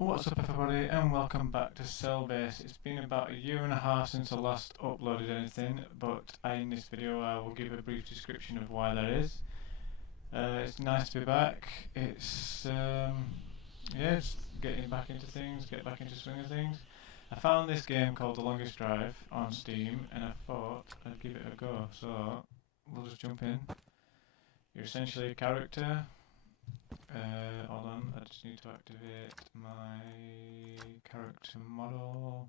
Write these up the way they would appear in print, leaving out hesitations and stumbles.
What's up everybody and welcome back to Cellbase. It's been about a year and a half since I last uploaded anything, but in this video I will give a brief description of why that is. It's nice to be back. It's it's getting back into things, get back into swing of things. I found this game called The Longest Drive on Steam and I thought I'd give it a go, so we'll just jump in. You're essentially a character. Hold on, I just need to activate my character model.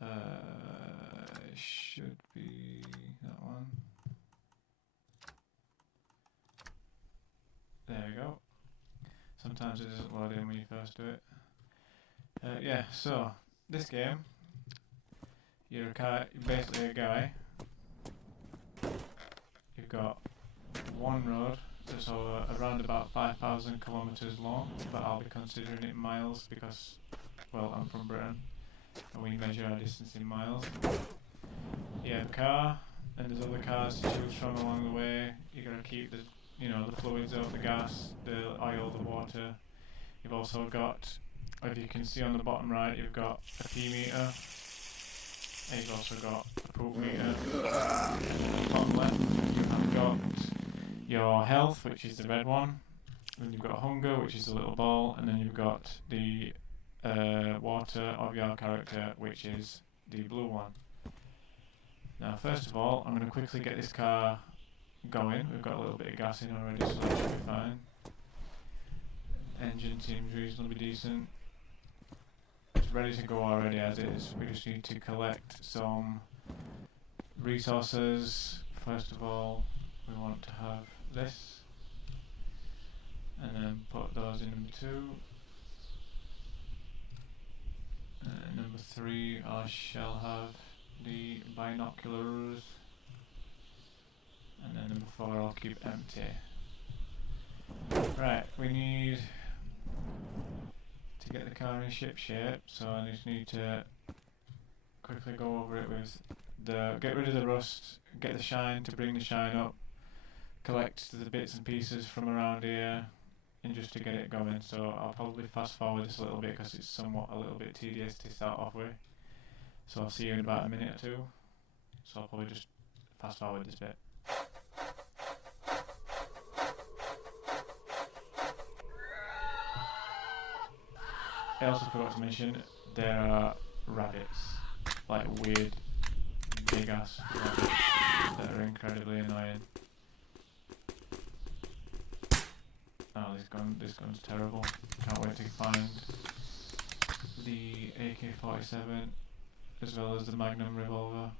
It should be that one. There we go. Sometimes it doesn't load in when you first do it. Yeah, so this game, you're basically a guy. You've got one road. It's around about 5,000 kilometres long, but I'll be considering it miles because, well, I'm from Britain and we measure our distance in miles. You have a car, and there's other cars to choose from along the way. You're going to keep the fluids out, the gas, the oil, the water. You've also got, if you can see on the bottom right, you've got a P meter, and you've also got a poop meter. On the bottom left, you have got your health, which is the red one, then you've got hunger, which is the little ball, and then you've got the water of your character, which is the blue one. Now first of all, I'm going to quickly get this car going. We've got a little bit of gas in already, so that should be fine. Engine seems reasonably decent. It's ready to go already as is. We just need to collect some resources. First of all, we want to have this, and then put those in number 2. Number 3, I shall have the binoculars, and then number 4 I'll keep empty. Right, we need to get the car in ship shape, so I just need to quickly go over it with get rid of the rust, get the shine to bring the shine up, collect the bits and pieces from around here, and just to get it going. So I'll probably fast forward this a little bit because it's somewhat a little bit tedious to start off with. So I'll see you in about a minute or two. So I'll probably just fast forward this bit. I also forgot to mention there are rabbits, like weird big ass rabbits that are incredibly annoying. Oh, this gun's terrible. Can't wait to find the AK-47 as well as the Magnum revolver.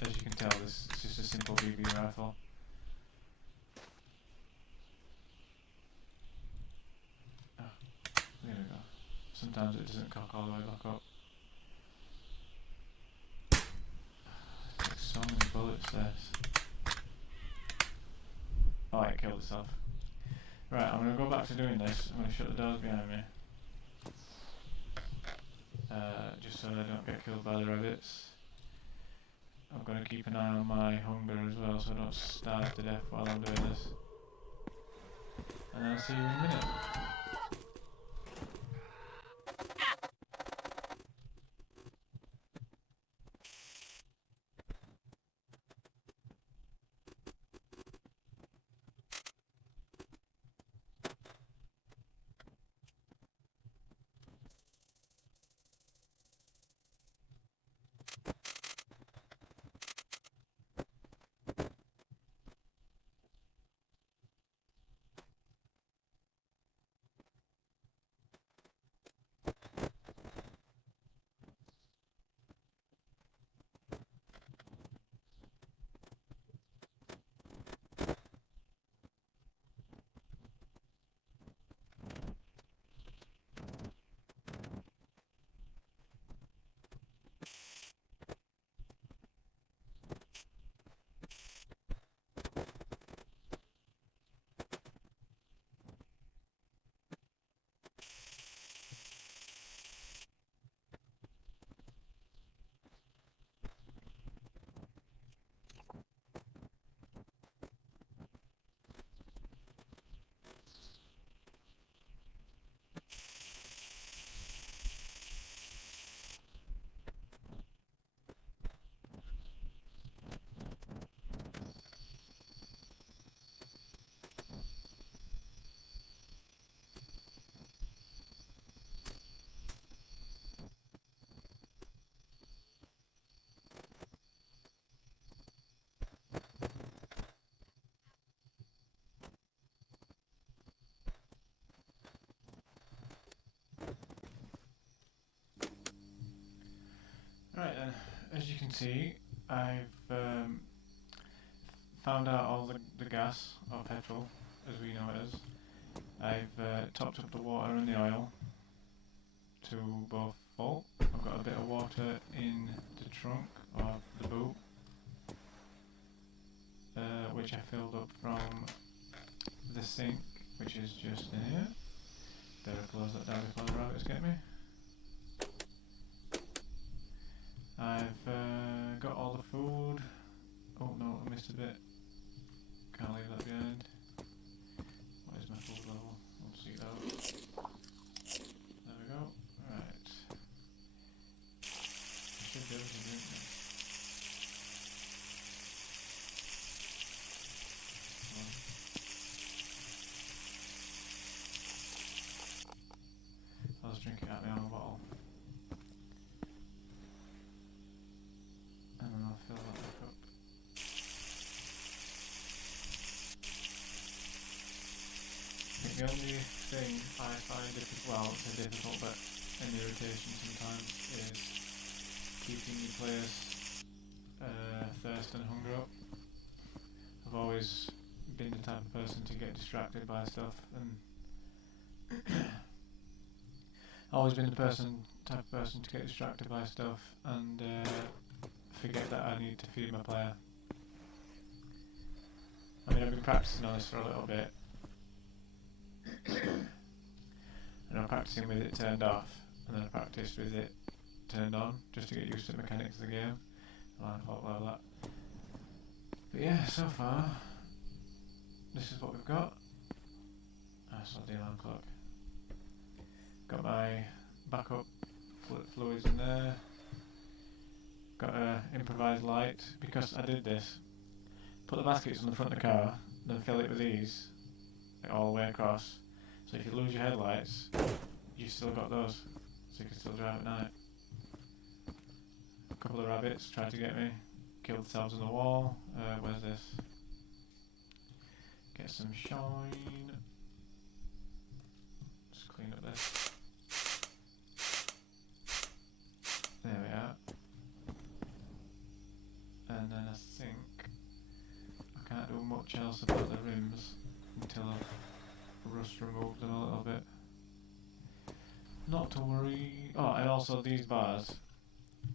As you can tell, this is just a simple BB rifle. Oh, there we go. Sometimes it doesn't cock all the way back up. There's so many bullets there. Oh, it killed itself. Right, I'm going to go back to doing this. I'm going to shut the doors behind me. Just so I don't get killed by the rabbits. I'm going to keep an eye on my hunger as well so I don't starve to death while I'm doing this. And then I'll see you in a minute. you can see, I've found out all the gas, or petrol, as we know it is. I've topped up the water and the oil to both full. I've got a bit of water in the trunk, or the boot, which I filled up from the sink, which is just in here. Better close that down before the rabbits get me. I've got all the food. Oh no, I missed a bit. Can't leave that behind. What is my food level? We'll see that out. There we go. Right. I should be able to drink this. I'll just drink it out of my own bottle. And then I'll fill that back up. I think the only thing I find difficult, well, it's difficult, but an irritation sometimes, is keeping your players' thirst and hunger up. I've always been the type of person to get distracted by stuff, and always been the type of person to get distracted by stuff and forget that I need to feed my player. I mean, I've been practicing on this for a little bit, and I'm practicing with it turned off, and then I practiced with it turned on, just to get used to the mechanics of the game, alarm clock, blah blah. But yeah, so far, this is what we've got. That's not the alarm clock. Got my backup fluids in there. Got a improvised light, because I did this. Put the baskets on the front of the car, then fill it with these, like all the way across. So if you lose your headlights, you've still got those, so you can still drive at night. A couple of rabbits tried to get me, killed themselves on the wall. Where's this? Get some shine. Just clean up this. There we are. And then I think I can't do much else about the rims until I've rust removed them a little bit. Not to worry. Oh, and also these bars.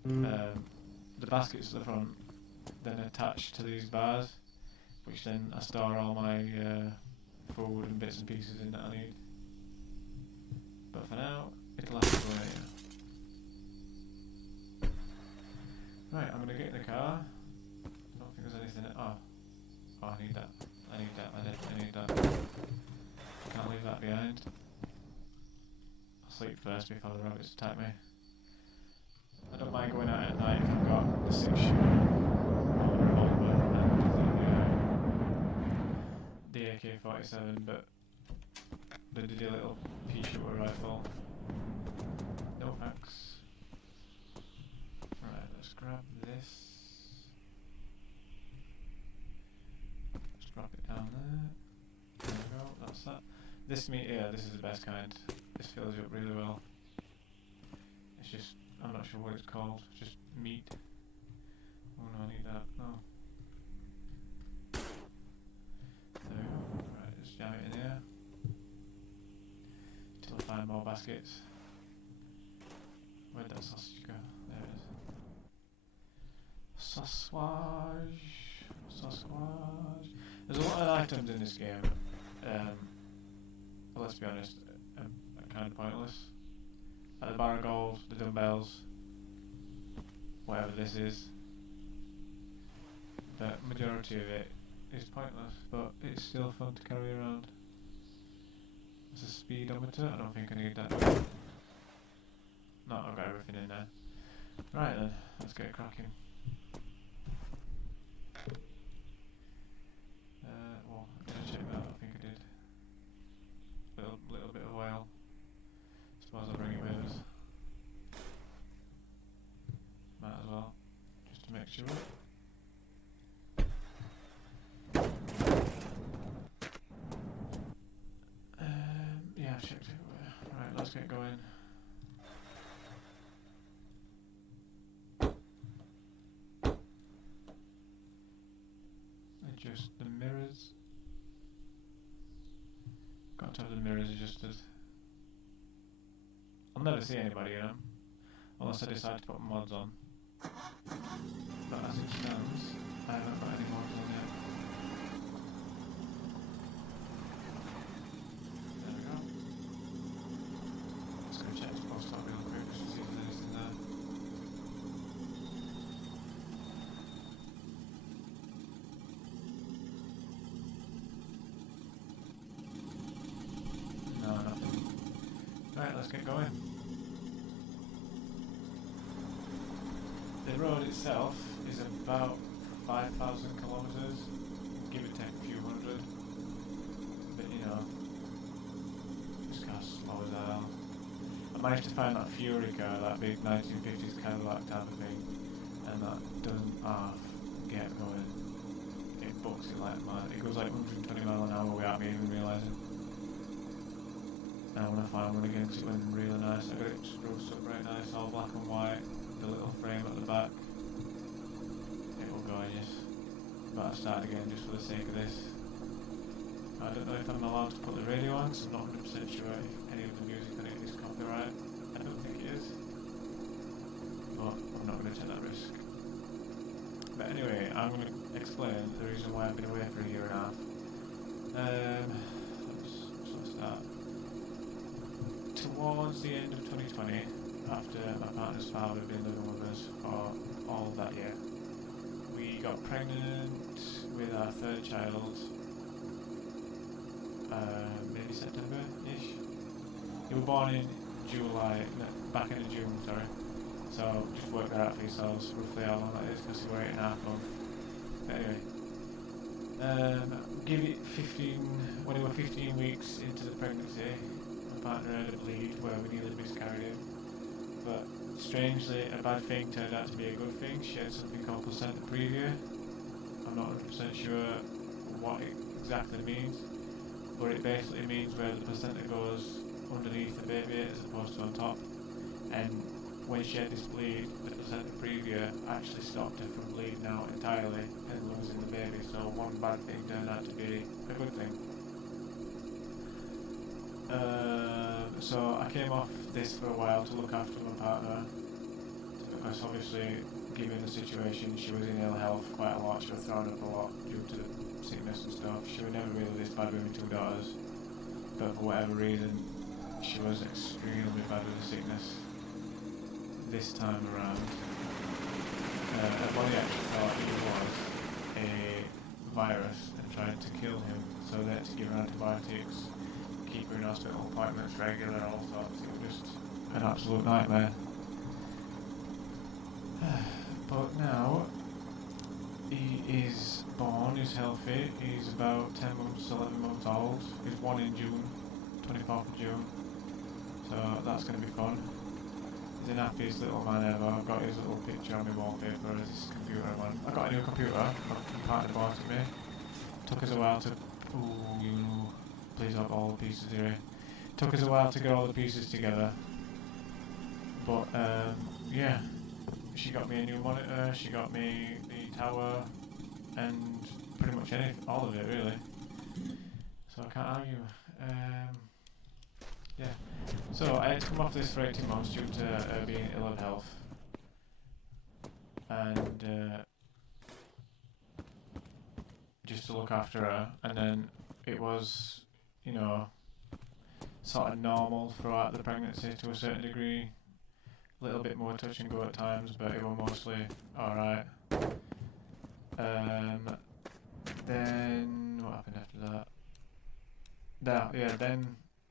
The baskets at the front then attach to these bars, which then I store all my food and bits and pieces in that I need. But for now, it'll have to go in here. Right, I'm gonna get in the car. I don't think there's anything. Oh, I need that. I need that. Can't leave that behind. I'll sleep first before the rabbits attack me. I don't mind going out at night if I've got the 6-shooter or the revolver and the AK-47, but the little pea-shooter rifle, no thanks. Right, let's grab this. Just drop it down there. There we go, that's that. This meat here, this is the best kind. This fills you up really well. It's just, I'm not sure what it's called, just meat. Oh no, I need that, no. There we go, right, just jam it in here. Till I find more baskets. Where'd that sausage go? There it is. Sausage. There's a lot of items in this game. But let's be honest, are kind of pointless. Like the bar of gold, the dumbbells, whatever this is. The majority of it is pointless, but it's still fun to carry around. There's a speedometer, I don't think I need that. No, I've got everything in there. Right then, let's get cracking. Well, did I check that? I think I did. Little bit of oil. Suppose I'll bring it with us. Might as well, just to make sure. Yeah, I've checked it. Right, let's get going. adjust the mirrors. Got to have the mirrors adjusted. I'll never see anybody in them, unless I decide to put mods on. But as it stands, I haven't got any mods on yet. There we go. Just gonna check the post up real quick just to see if there's anything there. No, nothing. Right, let's get going. The road itself is about 5,000 kilometers, give or take a few hundred. But you know, this car's slow as hell. I managed to find that Fury car, that big 1950s Cadillac type of thing, and that doesn't half get going. It bucks it like mad. It goes like 120 miles an hour without me even realising. And when I find one again, 'cause it went really nice. I got it spruced up right nice, all black and white, the little frame at the back. It will gorgeous. But I start again just for the sake of this. I don't know if I'm allowed to put the radio on, so I'm not 100% sure if any of the music on it is copyright. I don't think it is. But I'm not going to take that risk. But anyway, I'm going to explain the reason why I've been away for a year and a half. Let's start. Towards the end of 2020, after my partner's father had been living with us for all of that year, we got pregnant with our third child, maybe September-ish. He was born in back in June, sorry. So just work that out for yourselves, roughly how long that is, because we were 8.5 months. But anyway, when we were 15 weeks into the pregnancy, partner had a bleed where we nearly miscarried him, but strangely a bad thing turned out to be a good thing. She had something called placenta previa. I'm not 100% sure what it exactly means, but it basically means where the placenta goes underneath the baby as opposed to on top, and when she had this bleed, the placenta previa actually stopped her from bleeding out entirely and losing the baby, so one bad thing turned out to be a good thing. So I came off this for a while to look after my partner, because obviously, given the situation, she was in ill health quite a lot. She was thrown up a lot due to the sickness and stuff. She was never really this bad with my two daughters, but for whatever reason, she was extremely bad with the sickness. This time around, her body actually thought it was a virus and tried to kill him, so they had to give her antibiotics, keep her in hospital appointments regular, all sorts. It was just an absolute nightmare. But now he is born, he's healthy, he's about 10 months, 11 months old. He's born in June, 24th of June, so that's going to be fun. He's the happiest little man ever. I've got his little picture on my wallpaper as his computer one. I got a new computer, my partner bought it me. Took us a while to, please have all the pieces here. Took us a while to get all the pieces together, but yeah, she got me a new monitor, she got me the tower, and pretty much all of it really, so I can't argue. Yeah, so I had to come off this for 18 months due to her being ill of health, and just to look after her, and then it was, you know, sort of normal throughout the pregnancy to a certain degree. A little bit more touch and go at times, but it was mostly alright. Then what happened after that?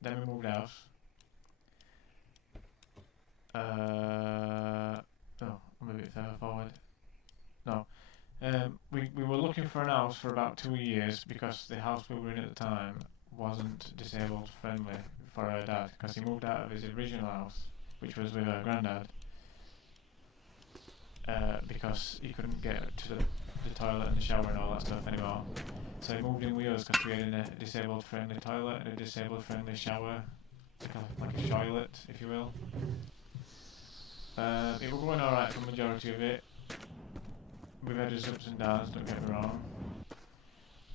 Then we moved house. No, I'm a bit further forward. No. We were looking for an house for about 2 years because the house we were in at the time wasn't disabled friendly for her dad, because he moved out of his original house, which was with her granddad, because he couldn't get to the toilet and the shower and all that stuff anymore. So he moved in with us because we had a disabled friendly toilet and a disabled friendly shower, like a toilet, if you will. It was going alright for the majority of it. We've had its ups and downs, don't get me wrong.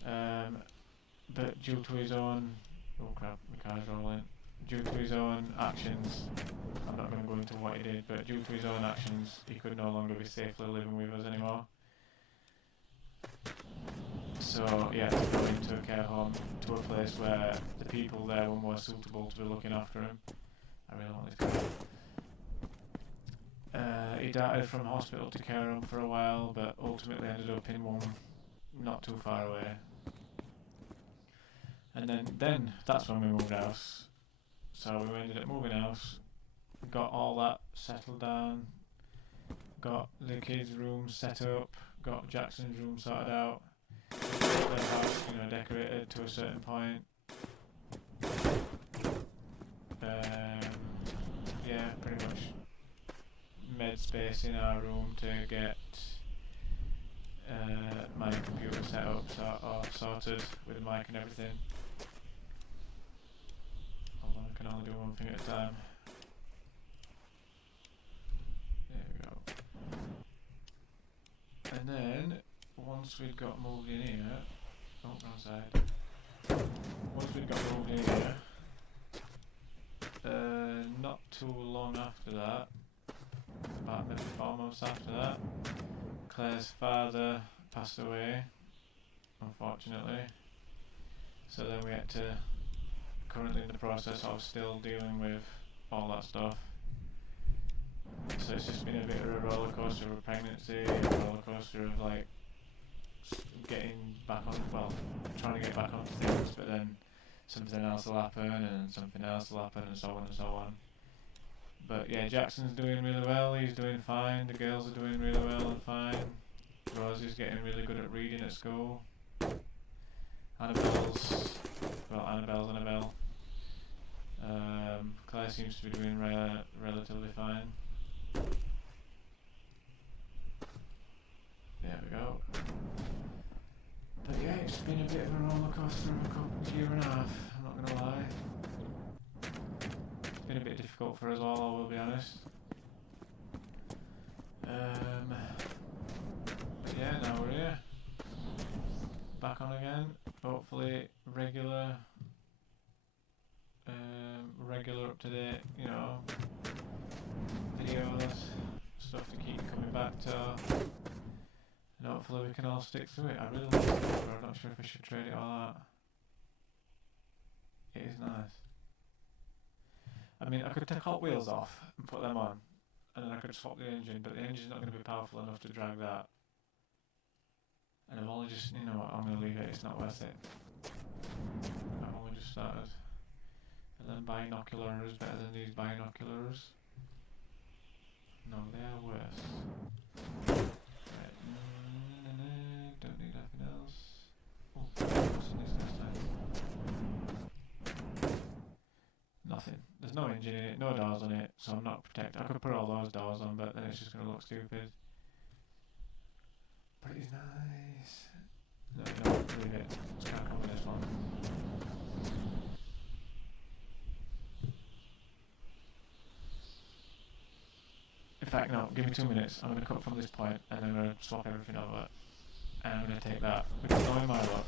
But due to his own, oh crap, my car's rolling. Due to his own actions, I'm not going to go into what he did, but due to his own actions, he could no longer be safely living with us anymore. So he had to go into a care home, to a place where the people there were more suitable to be looking after him. I really want this guy. He darted from hospital to care home for a while, but ultimately ended up in one not too far away. And then that's when we moved house. So we ended up moving house, got all that settled down, got the kids' room set up, got Jackson's room sorted out, got the house, decorated to a certain point. Yeah, pretty much made space in our room to get my computer set up, sorted with the mic and everything. Hold on, I can only do one thing at a time. There we go. And then, once we'd got moved in here, oh, wrong side. Once we'd got moved in here, not too long after that, about maybe 4 months after that, Claire's father passed away, unfortunately. So then we had to, currently in the process of still dealing with all that stuff. So it's just been a bit of a roller coaster of a pregnancy, a roller coaster of like getting back on, well, trying to get back onto things, but then something else will happen and something else will happen and so on and so on. But yeah, Jackson's doing really well, he's doing fine, the girls are doing really well and fine. Rosie's getting really good at reading at school. Annabelle. Claire seems to be doing relatively fine. There we go. But yeah, it's been a bit of a roller coaster of a year and a half, I'm not gonna lie. It's been a bit difficult for us all, I will be honest. But yeah, now we're here. Back on again. Hopefully regular up to date, videos, stuff to keep coming back to. And hopefully we can all stick to it. I really like it, but I'm not sure if I should trade it all out. It is nice. I mean, I could take Hot Wheels off and put them on, and then I could swap the engine, but the engine's not going to be powerful enough to drag that. And I've only just, I'm going to leave it, it's not worth it. I've only just started. And then binoculars, better than these binoculars. No, they are worse. Right, don't need anything else. Oh, what's in this time? Nothing. There's no engine in it, no doors on it, so I'm not protected. I could put all those doors on, but then it's just going to look stupid. But it's nice. No, leave it. Just can't come with this one. In fact, no, give me 2 minutes. I'm going to cut from this point and then I'm going to swap everything over. And I'm going to take that. Because knowing my luck,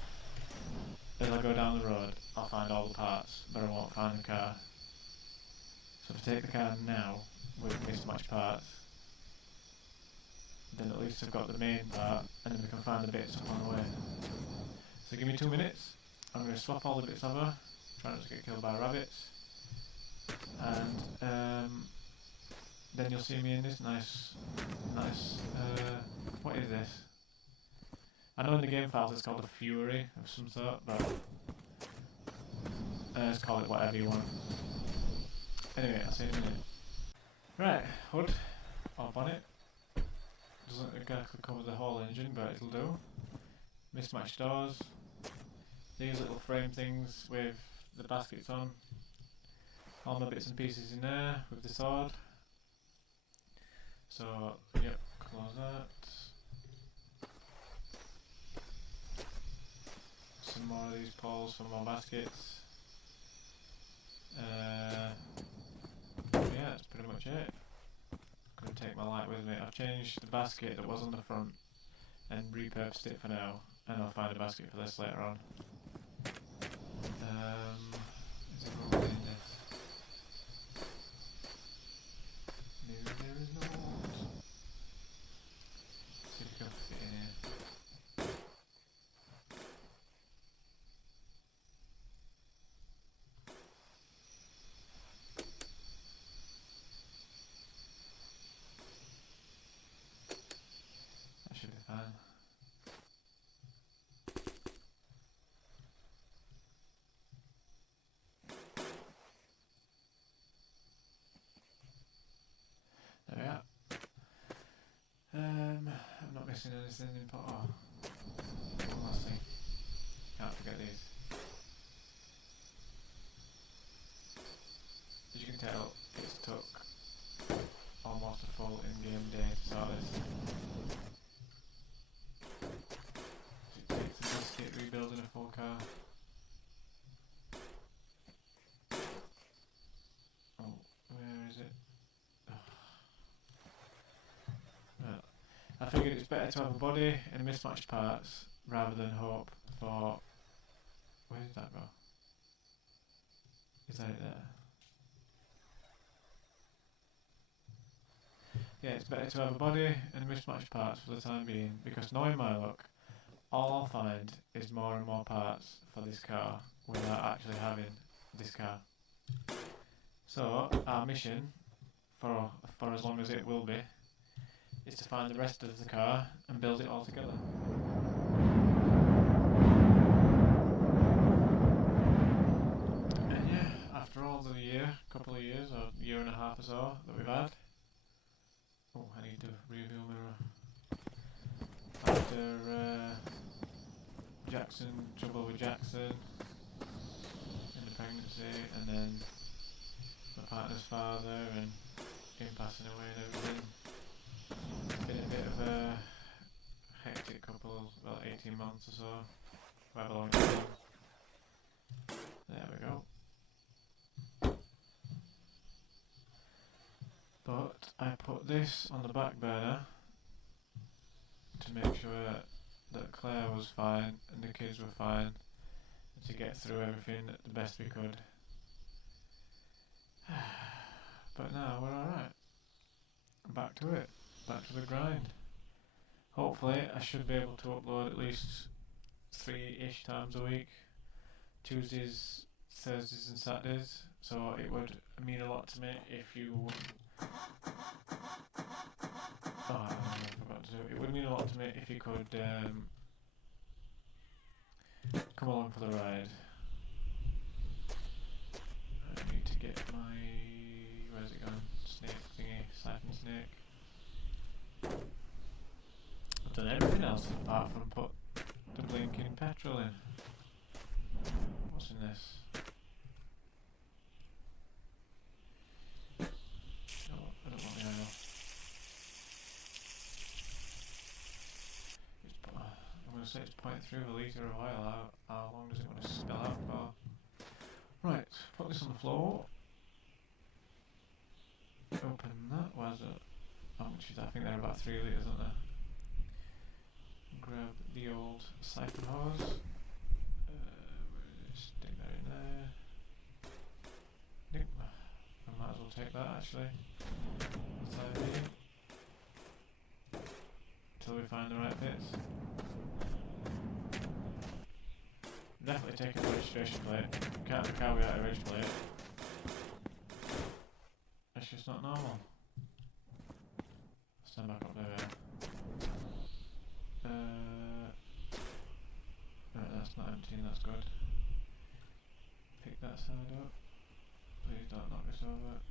as I go down the road, I'll find all the parts, but I won't find the car. So if I take the car now with mismatched parts, then at least I've got the main part, and then we can find the bits along the way. So give me 2 minutes, I'm going to swap all the bits over, try not to get killed by rabbits, and then you'll see me in this nice, what is this? I know in the game files it's called a Fury of some sort, but let's call it whatever you want. Anyway, I'll see you in a minute. Right, hood, or bonnet. Doesn't exactly cover the whole engine, but it'll do. Mismatched doors. These little frame things with the baskets on. All my bits and pieces in there with the sword. So, yep, close that. Some more of these poles for more baskets. Yeah, that's pretty much it. I'm going to take my light with me. I've changed the basket that was on the front and repurposed it for now. and I'll find a basket for this later on. Is there room in this? Maybe there is not. See if we can fit in here. That should be fine. There we are. I'm not missing anything important. Oh, one last thing. Can't forget these. As you can tell, it's took almost a full in-game day to start this. It takes the biscuit rebuilding a full car. Oh, where is it? Well, I figured it's better to have a body and mismatched parts rather than hope for... Where did that go? Is that it there? Yeah, it's better to have a body and mismatched parts for the time being, because knowing my luck, all I'll find is more and more parts for this car without actually having this car. So, our mission, for as long as it will be, is to find the rest of the car and build it all together. And yeah, after all the couple of years, or year and a half or so that we've had, oh, I need to review mirror. After trouble with Jackson in the pregnancy, and then my partner's father, and him passing away and everything. It's been a bit of a hectic couple, well, 18 months or so, however long it's been. There we go. But I put this on the back burner to make sure that Claire was fine and the kids were fine, and to get through everything the best we could. But now we're alright. Back to it. Back to the grind. Hopefully I should be able to upload at least 3-ish times a week. Tuesdays, Thursdays and Saturdays. So it would mean a lot to me if you... Oh, I forgot to do it. It would mean a lot to me if you could come along for the ride. I need to get my... Where's it going? Snake thingy. Siphon snake. I've done everything else apart from put the blinking petrol in. What's in this? Oh, I don't want the oil. I'm going to say it's 0.3 of a litre of oil. How long does it want to spill out for? Right, put this on the floor. Open that. Where's it? How much is that? I think they're about 3 litres, aren't they? Grab the old siphon hose. Stick that in there. I might as well take that actually. That's idea. Until we find the right bits. Definitely taking the registration plate. Can't have a car without a reg plate. That's just not normal. Stand back up there. Right, that's not emptying, that's good. Pick that side up. Please don't knock this over.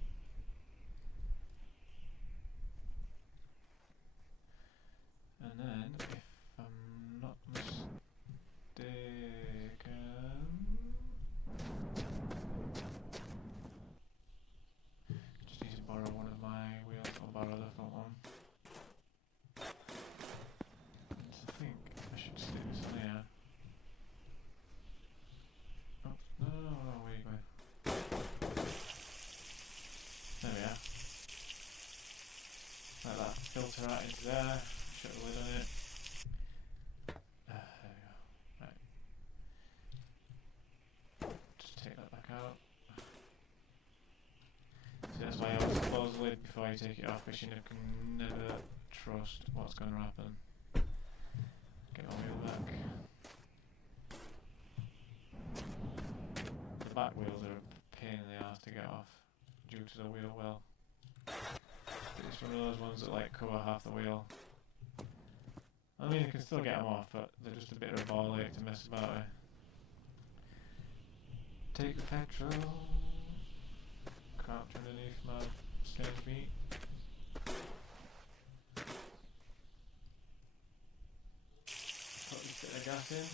And then, if I'm not mistaken... Just need to borrow one of my wheels, or borrow the front one. I think I should stick this on here. Oh, no, where are you going? There we are. Like that, filter out into there, shut the lid on it. There we go. lid before you take it off, because you can never trust what's going to happen. Get my wheel back. The back wheels are a pain in the ass to get off due to the wheel well. It's one of those ones that like cover half the wheel. I mean, you can still get them off, but they're just a bit of a ball ache to mess about with. Take the petrol. Crouch underneath my stage meat. Put this bit of gas in.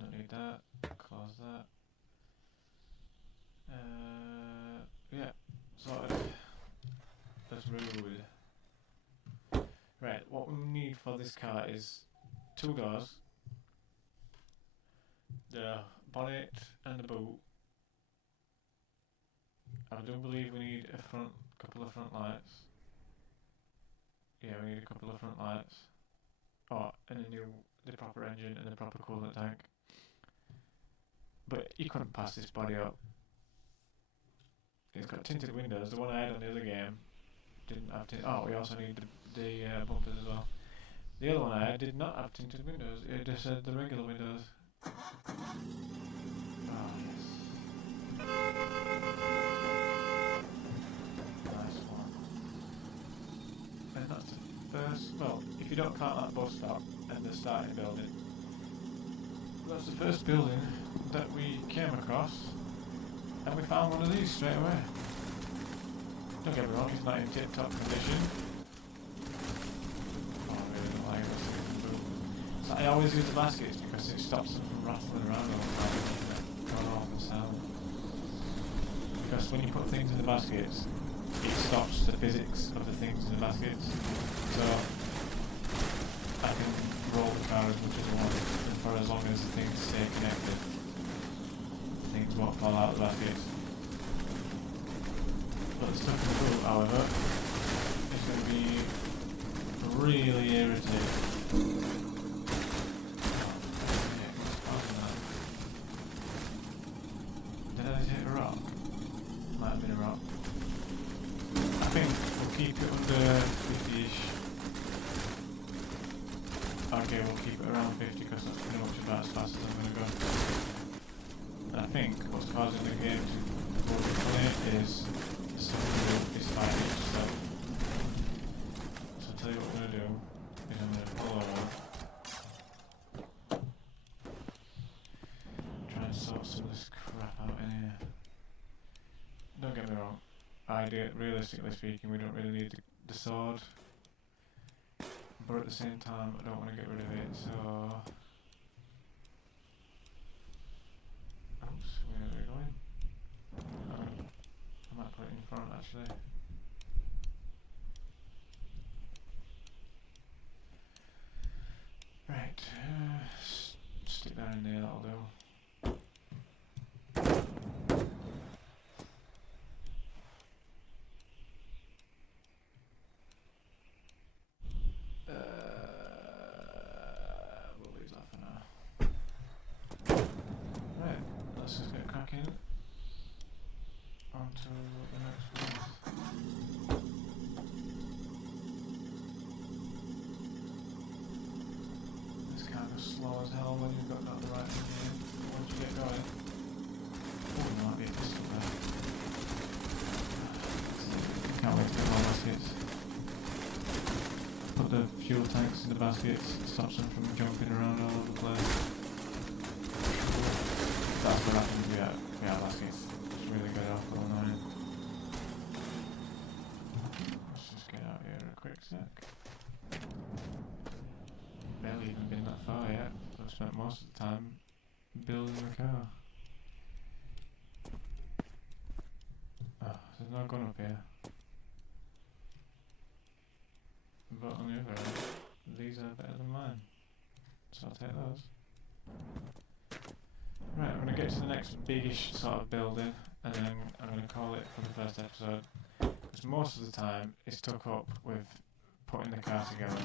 Don't need that. Close that. Yeah, sorted. That's rude. Right, what we need for this car is 2 doors, the bonnet and the boot. I do believe we need a couple of front lights. Yeah, we need a couple of front lights. Oh, and the proper engine and the proper coolant tank. But you couldn't pass this body up. It's got tinted windows. The one I had on the other game didn't have tinted. Oh, we also need the bumpers as well. The other one I had did not have tinted windows. It just said the regular windows. Oh, yes. Nice one. And that's the first, well, if you don't count that bus stop and the starting building, that's the first building that we came across, and we found one of these straight away. Don't get me wrong, it's not in tip-top condition. Oh, I really don't like what's in the boot. So I always use the baskets because it stops them from rattling around all the time and going off the sound. Because when you put things in the baskets, it stops the physics of the things in the baskets. So I can roll the car as much as I want, and for as long as the things stay connected, things won't fall out of the baskets. But the stuff in the boot, however, is going to be really irritating. Did I hit a rock? Might have been a rock. I think we'll keep it under 50-ish. Okay, we'll keep it around 50 because that's pretty much about as fast as I'm going to go. And I think what's causing the game to go funny is something with this 5-inch stuff. So I'll tell you what we're going to do is I'm going to pull over, try and sort some of this crap out in here. Don't get me wrong, realistically speaking, we don't really need the sword. But at the same time, I don't want to get rid of it, so... Oops, where are we going? I might put it in front, actually. Right, stick that in there, that'll do. We'll leave that for now. Right, let's just get cracking onto the next one. This car goes slow as hell when you've got that right in here. Once you get going. Oh, there might be a pistol there. Can't wait to get more baskets. Put the fuel tanks in the baskets, stops them from jumping around all over the place. That's what happens with our baskets. It's really good off all night. Let's just get out here a quick sec. Barely even been that far yet. I've spent most of the time building the car. Oh, there's no gun up here. But on the other hand, these are better than mine. So I'll take those. Right, I'm going to get to the next biggish sort of building, and then I'm going to call it for the first episode. Because most of the time, it's took up with putting the car together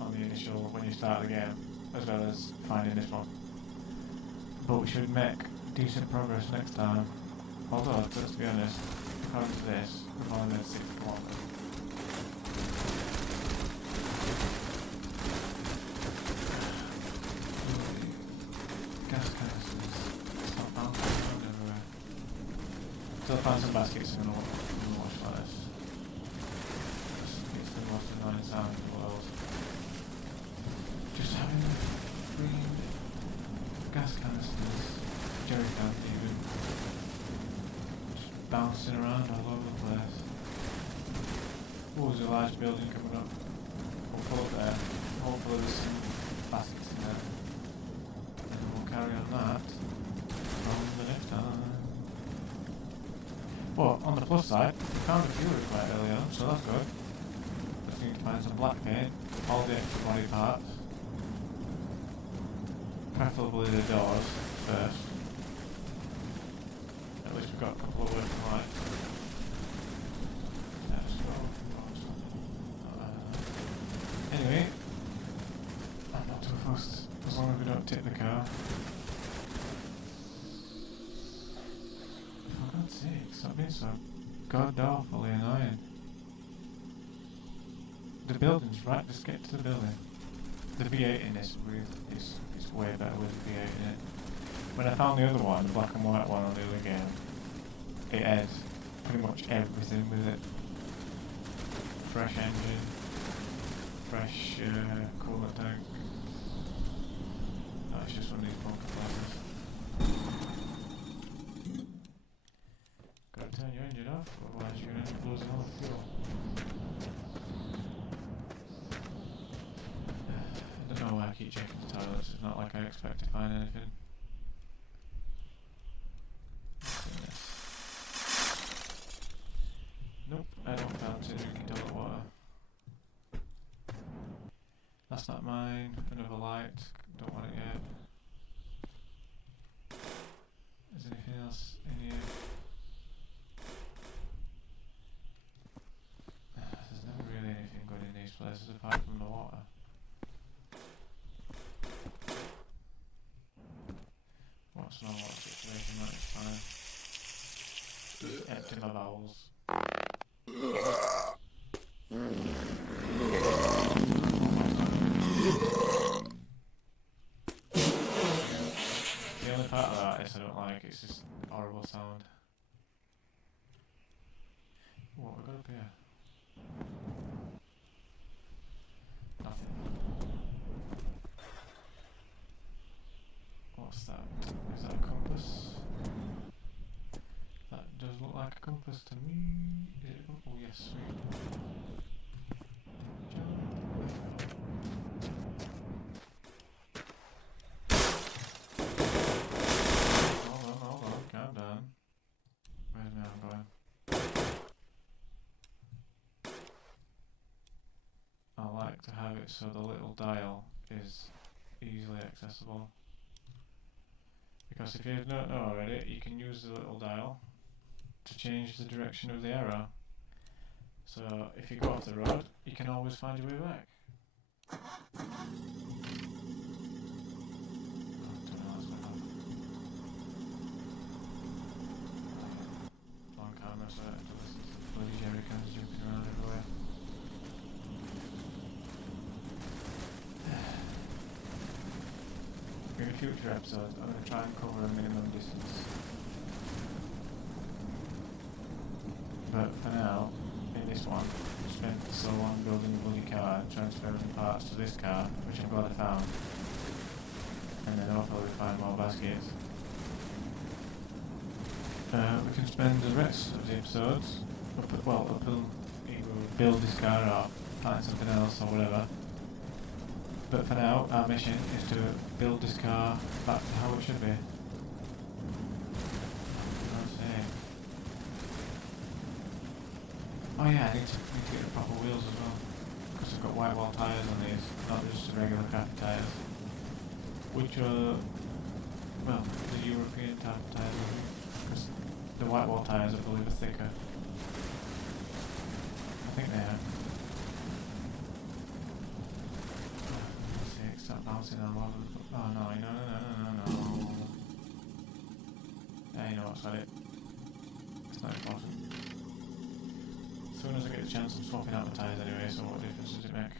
on the initial, when you start the game, as well as finding this one. But we should make decent progress next time Although, let's be honest, according to this, we've only made 6 kilometres. Gas canisters. Stop bouncing around everywhere. Still find some baskets in the wash like this. It's the most annoying sound in the world. Just having green gas canisters, jerry cans even, just bouncing around all over the place. Oh, there's a large building coming up. We'll pull up there. Hopefully there's some baskets in there. And we'll carry on that from the next time. But on the plus side, we found a few quite early on, so that's good. Just need to find some black paint, all the extra body parts. Preferably the doors first. At least we've got a couple of working lights. Let's go. Anyway, I'm not too fussed as long as we don't tip the car. For God's sake, stop being so god awfully annoying. The building's right, just get to the building. The V8 in this is way better with the V8 in it. When I found the other one, the black and white one on the other game, it had pretty much everything with it. Fresh engine, fresh coolant tank. No, it's just one of these bunker places. Gotta turn your engine off, otherwise you're gonna end up losing all the fuel. I don't know why I keep checking the toilets, it's not like I expect to find anything. Nope, I don't fancy drinking toilet water. That's not mine, another light, don't want it yet. Is there anything else in here? There's never really anything good in these places apart from the water. What's my water situation like this time? Just empty my bowels. The only part of that is I don't like, it's just horrible sound. What have we got up here? Nothing. What's that? Is that a compass? That does look like a compass to me. Is it? Oh yes, sweet. Hold on, calm down. Where's my arm going? I like to have it so the little dial is easily accessible. Because if you don't know already, you can use the little dial to change the direction of the arrow. So if you go off the road, you can always find your way back. Long camera, so I have to listen to the bloody jerrycans jumping around everywhere. In future episodes, I'm going to try and cover a minimum distance. But for now, in this one, I spent so long building the bloody car and transferring parts to this car, which I'm glad I found. And then hopefully we find more baskets. We can spend the rest of the episodes up until either build this car or find something else or whatever. But for now, our mission is to build this car back to how it should be. Oh yeah, I need to get the proper wheels as well. Because I've got white wall tyres on these, not just regular crappy tyres. Which are, well, the European type of tyres, I think. Because the white wall tyres I believe are thicker. I think they are. Stop bouncing all over the place. Oh no. Yeah, you know what's got it. not important. As soon as I get the chance, I'm swapping out my tyres anyway, so what difference does it make?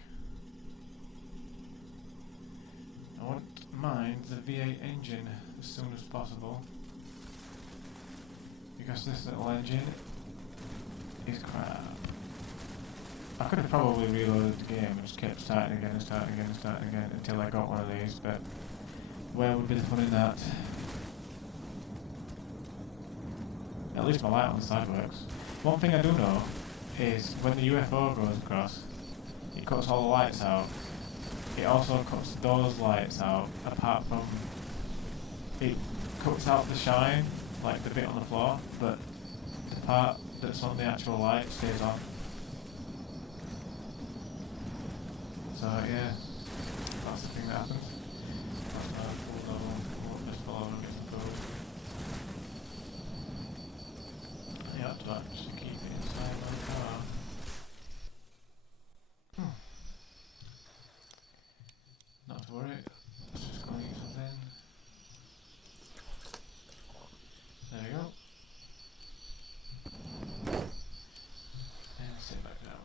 I won't mind the V8 engine as soon as possible, because this little engine is crap. I could have probably reloaded the game and just kept starting again and starting again and starting again until I got one of these, but where would be the fun in that? At least my light on the side works. One thing I do know is when the UFO goes across, it cuts all the lights out. It also cuts those lights out, apart from it cuts out the shine, like the bit on the floor, but the part that's on the actual light stays on. So yeah, that's the thing that happens. That's why I pulled over and won't just pull over and get some food. Yeah, to actually keep it inside my car. Not to worry, let's just go and eat something. There we go. And sit back down.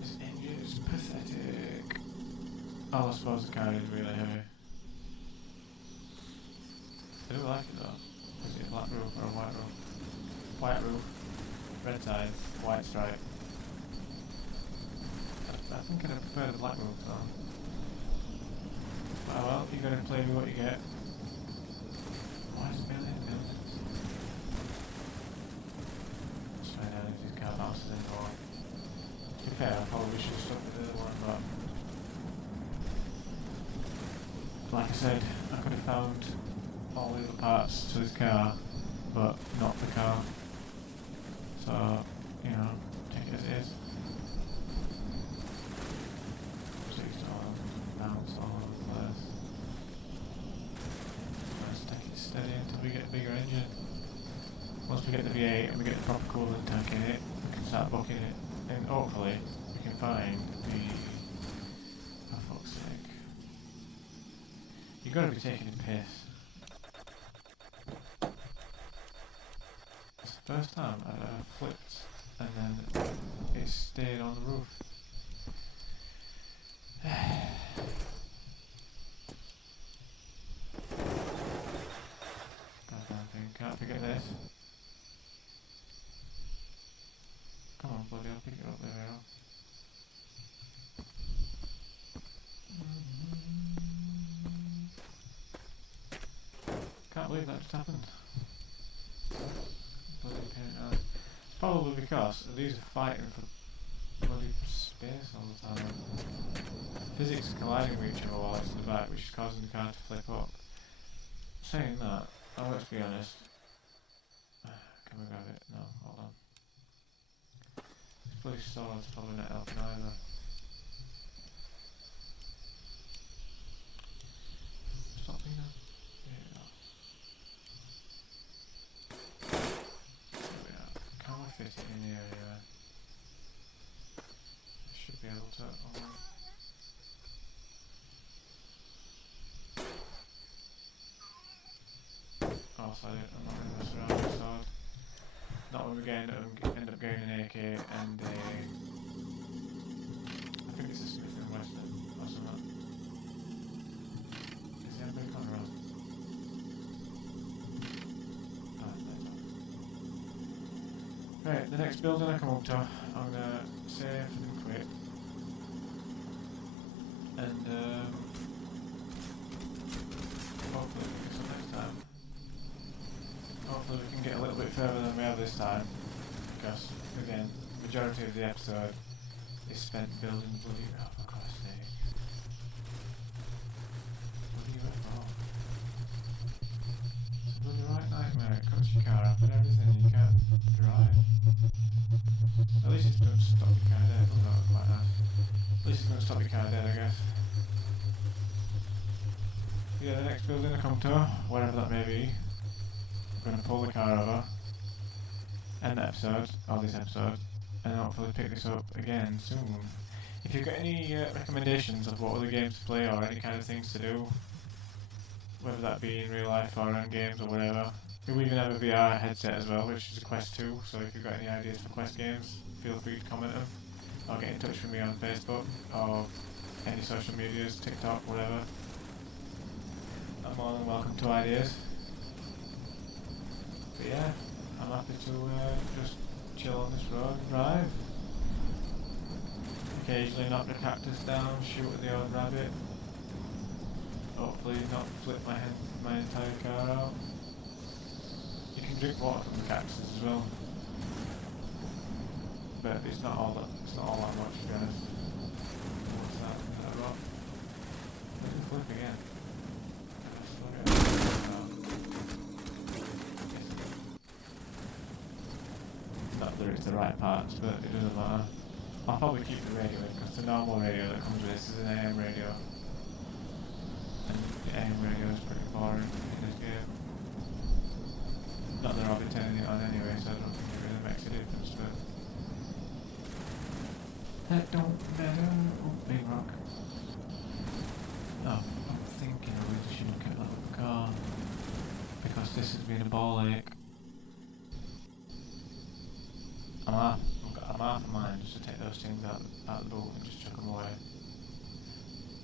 This engine is pathetic. Oh, I suppose the car is really heavy. I do like it though. Is it a black roof or a white roof? White roof, red sides, white stripe. I think I'd prefer the black roof though. Oh well, you gotta play with what you get. Why is it buildings? Let's find out if this car bounces anymore. To be fair, I probably should have stuck with the other one, but like I said, I could have found all the other parts to this car, but not the car. So, you know, take it as it is. Bounce all over the place. Let's take it steady until we get a bigger engine. Once we get the V8 and we get the proper coolant tank in it, we can start booking it, and hopefully we can find the... for fuck's sake. You've got to be taking a piss. It's the first time I've ever flipped and then it stayed on the roof. Goddamn thing, can't forget this. Come on, bloody hell, pick it up, there we are. Can't believe that just happened. Bloody pain. It's probably because these are fighting for bloody space all the time. Physics are colliding with each other while it's in the back, which is causing the car to flip up. Saying that, let's be honest. Can we grab it? No, hold on. This bloody sword's probably not helping either. Stop being a... There you go. There we are. Can we fit it in here anyway? I should be able to. Oh, sorry, I'm not going to mess around with the sword. Not when we end up getting an AK and a... I think it's a Smith & Wesson or something. Is there anybody coming around? Oh, right, the next building I come up to, I'm going to save and quit. And hopefully we can next time. Hopefully we can get a little bit further than we have this time, because, again, the majority of the episode is spent building the bloody... Oh, for Christ's sake. Bloody UFO. It's a bloody right nightmare, it cuts your car up and everything, you can't drive. At least it's going to stop your car dead, doesn't that look like that? At least it's going to stop your car dead, I guess. Yeah, the next building I come to, wherever that may be, I'm going to pull the car over, end the episode, or this episode, and hopefully pick this up again soon. If you've got any recommendations of what other games to play or any kind of things to do, whether that be in real life or in games or whatever. We even have a VR headset as well, which is a Quest 2, so if you've got any ideas for Quest games, feel free to comment them, or get in touch with me on Facebook, or any social medias, TikTok, whatever. I'm more than welcome to ideas. But yeah, I'm happy to just chill on this road and drive. Occasionally knock the cactus down, shoot at the old rabbit. Hopefully not flip my entire car out. You can drink water from the cactus as well, but it's not all that much, to be honest. What's that? Is that a rock? Let it flip again. Not that it's the right parts, but it doesn't matter. I'll probably keep the radio in, because the normal radio that comes with this is an AM radio. And the AM radio is pretty boring in this game. Not that I'll be turning it on anyway, so I don't think it really makes a difference, but... That don't matter. Oh, big rock. Oh, I'm thinking I really shouldn't get out of the car, because this has been a ball ache. I'm half a mind just to take those things out of the boot and just chuck them away.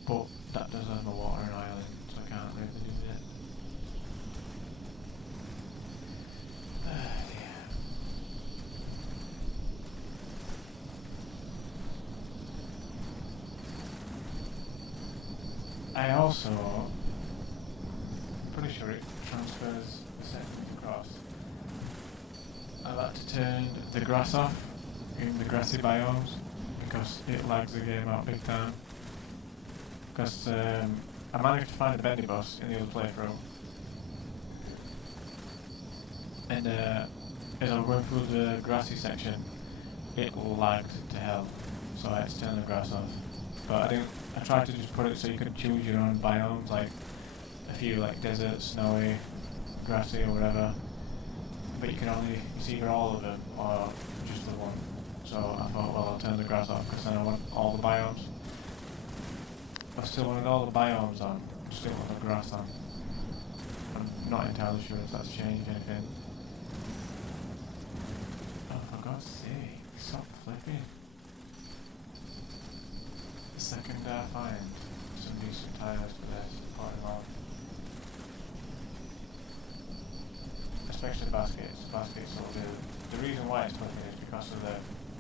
But that does have a watering island, so I can't really do that. I also, pretty sure it transfers the settings across. I like to turn the grass off in the grassy biomes because it lags the game out big time. Because I managed to find the bendy bus in the other playthrough, and as I was going through the grassy section, it lagged to hell, so I had to turn the grass off. But I tried to just put it so you could choose your own biomes, like a few like desert, snowy, grassy or whatever. But it's either all of them or just the one. So I thought, well, I'll turn the grass off because then I want all the biomes. I still wanted all the biomes on, just didn't want the grass on. I'm not entirely sure if that's changed anything. Oh, for God's sake, stop flipping. The second I find some decent tyres for this, put them on. Especially the baskets. Baskets will do. The reason why it's flipping is because of the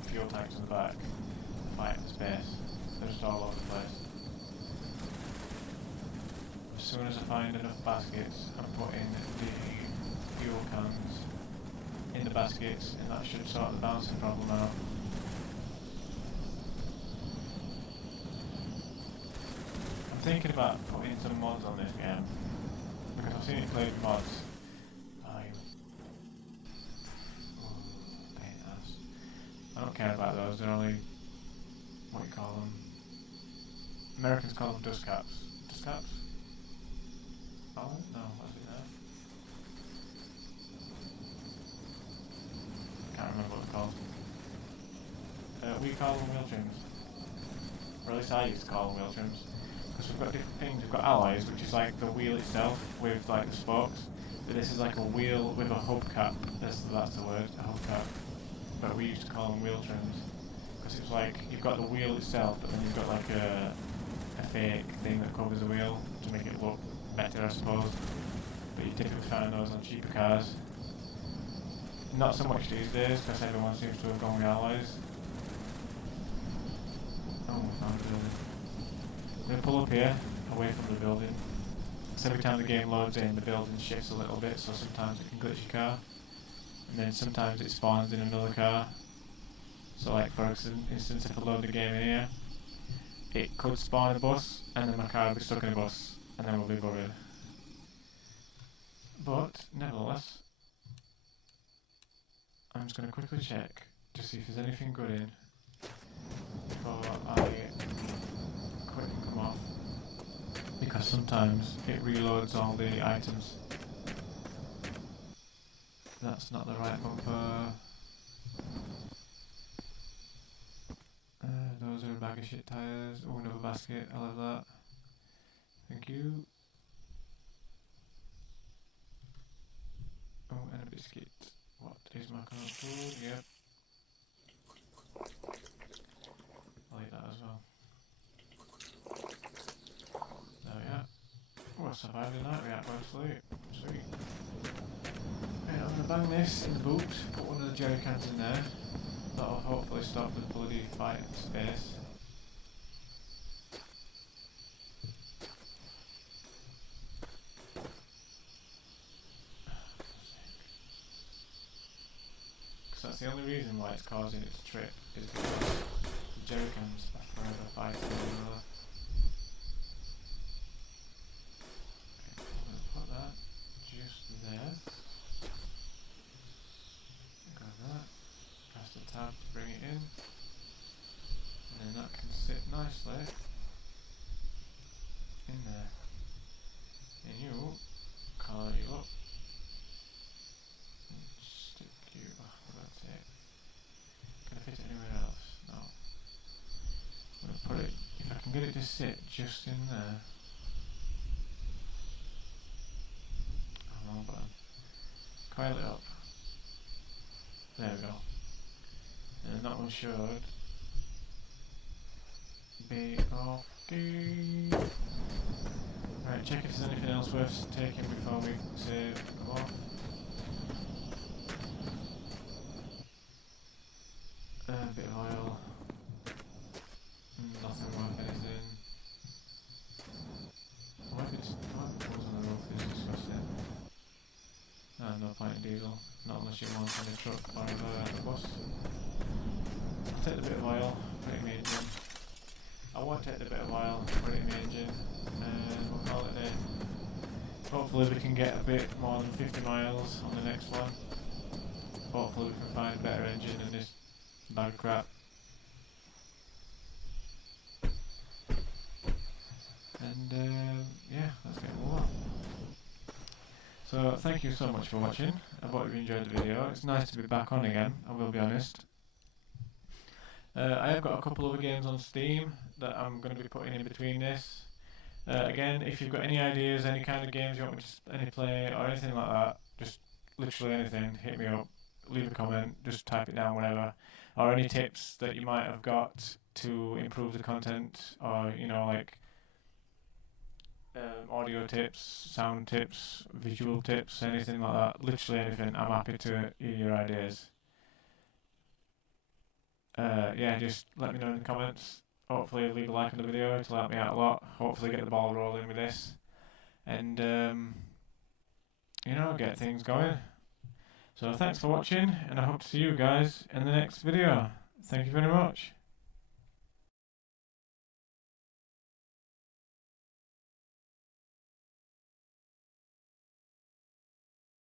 fuel tanks in the back fighting the space. They're just all over the place. As soon as I find enough baskets, I'm putting the fuel cans in the baskets, and that should sort the bouncing problem out. I'm thinking about putting some mods on this game, because I've seen it played with mods. I don't care about those, they're only, what do you call them? Americans call them dust caps. Dust caps? Oh, no, what's it there? Can't remember what they're called. We call them wheel trims. Or at least I used to call them wheel trims. Because we've got different things. We've got alloys, which is like the wheel itself with like the spokes. But this is like a wheel with a hubcap. That's the word, a hubcap. But we used to call them wheel trims. Because it's like, you've got the wheel itself, but then you've got like a fake thing that covers the wheel to make it look better, I suppose. But you typically find those on cheaper cars. Not so much these days, because everyone seems to have gone with alloys. Oh, we found a building. I'm going to pull up here, away from the building. So every time the game loads in, the building shifts a little bit, so sometimes it can glitch your car. And then sometimes it spawns in another car. So like for instance, if I load the game in here, it could spawn a bus, and then my car will be stuck in a bus, and then we'll be buggered. But, nevertheless, I'm just going to quickly check to see if there's anything good in before I quit and come off. Because sometimes it reloads all the items. That's not the right bumper. Those are a bag of shit tyres. Oh, another basket. I'll have that. Thank you. Oh, and a biscuit. What is my current food? Yep. I'll eat that as well. There we are. We'll survive the night without going to sleep. Sweet. Right, I'm gonna bang this in the boot, put one of the jerry cans in there. That'll hopefully stop the bloody fight in space. Because that's the only reason why it's causing it to trip, is because the jerry cans are forever fighting one another. Okay, I'm gonna put that just there. Grab that. Press the tab to bring it in. And then that can sit nicely in there. And you colour you up. And stick you, oh, for God's sake. Can I fit it anywhere else? No. I'm going to put it, if I can get it to sit just in there. Oh, wrong button. Coil it up. There we go. And that one should be okay. Right, check if there's anything else worth taking before we save go off. A bit of oil. Nothing worth anything. What if it pulls on the roof? It's disgusting. No point in diesel. Not unless you want on the truck or the bus. I'll take the bit of oil, put it in the engine. I won't take the bit of oil, put it in the engine, and we'll call it a day. Hopefully we can get a bit more than 50 miles on the next one. Hopefully we can find a better engine than this bag of crap. And yeah, let's get moving on. So thank you so much for watching. I hope you enjoyed the video. It's nice to be back on again, I will be honest. I have got a couple other games on Steam that I'm going to be putting in between this. Again, if you've got any ideas, any kind of games you want me to play or anything like that, just literally anything, hit me up, leave a comment, just type it down, whatever. Or any tips that you might have got to improve the content, or you know, like audio tips, sound tips, visual tips, anything like that. Literally anything. I'm happy to hear your ideas. Yeah, just let me know in the comments. Hopefully leave a like on the video, it'll help me out a lot. Hopefully get the ball rolling with this. And, you know, get things going. So thanks for watching, and I hope to see you guys in the next video. Thank you very much.